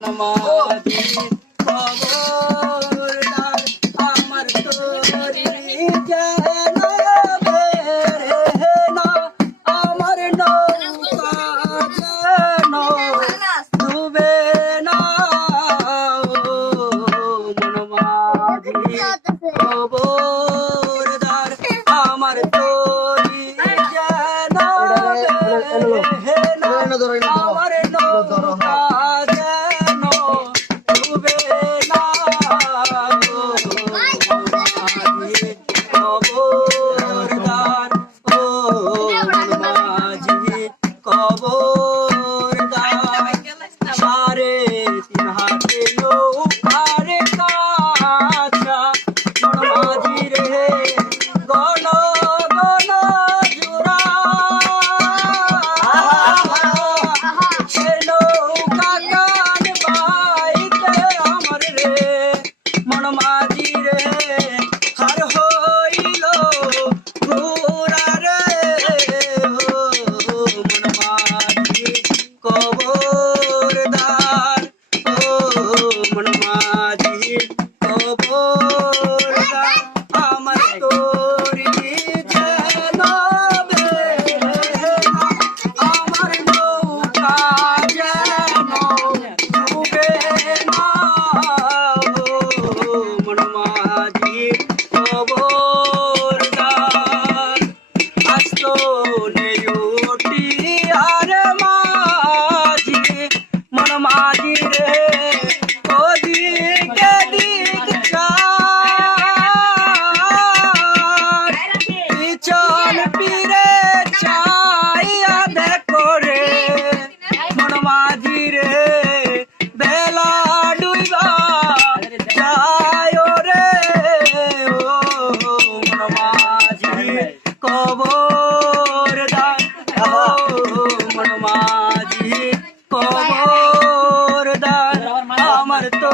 নামাজি খবরদার আমার তোরি যেন বেরে না আমার নৌকা যেন ডুবে না মনমাঝি খবরদার আমার তোরি যেন বেরে না আমার নৌকা সারে তিন হাতে নৌকারে কাছা মনমাঝি রে গণ গণ জোড়া সে নৌকা গান বাইতে আমার রে মনমাঝি রে হার হইল ঘোরা রে মনমাঝি খবরদার মনমাঝি খবরদার আমার তোরি যেন বেরে না আমার নৌকা যেন ডুবে না মনমাঝি খবরদার আস্ত নেই ওটি আর মাঝি মনমাঝি রে ওদিকে দিক চার পিছন পিরে চাইয়া দেখো রে মনমাঝি রে বেলা ডুইবা যায় রে ও মনমাঝি খবরদার ও মনমাঝি খবরদার আমার তো